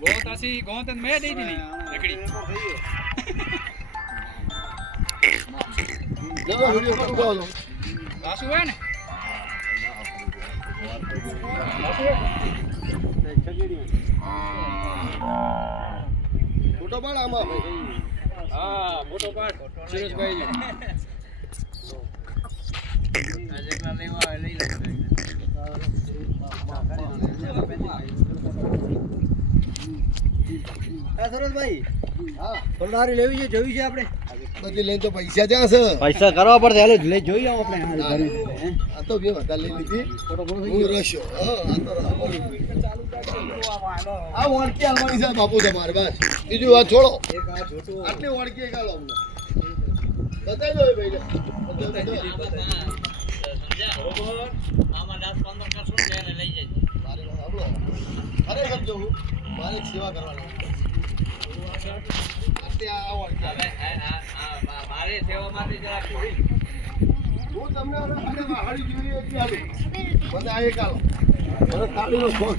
ગોત આસી ગોત મેં દઈ દીધી. હતો. ઘાસુ હોય ને? ફોટો પાડ. આમાં હા મોટો પાડ સુરેશભાઈ હા સરસભાઈ. હા ફોલદારી લેવી છે જોઈ છે આપણે? બધી લઈને તો પૈસા ત્યાં છે પૈસા કરવા પડશે હાલો લઈ જોઈ આવો આપણે. આ તો બે વધારે લઈ લીધી. ફોટો હું ગયો. આ તો આ ઓળખી આવવાની છે બાપુ તમારે બસ બીજું વાત છોડો. એક આ છોટું આટલી ઓળખી એક આલો અમને. બતાવી દો સાંભળો. ખરેખર જો હું. મારે સેવા કરવાની હું તમને ખાલી વાહાડી જોઈએ. મને આ એક આલો. મને થાળીનો શોખ.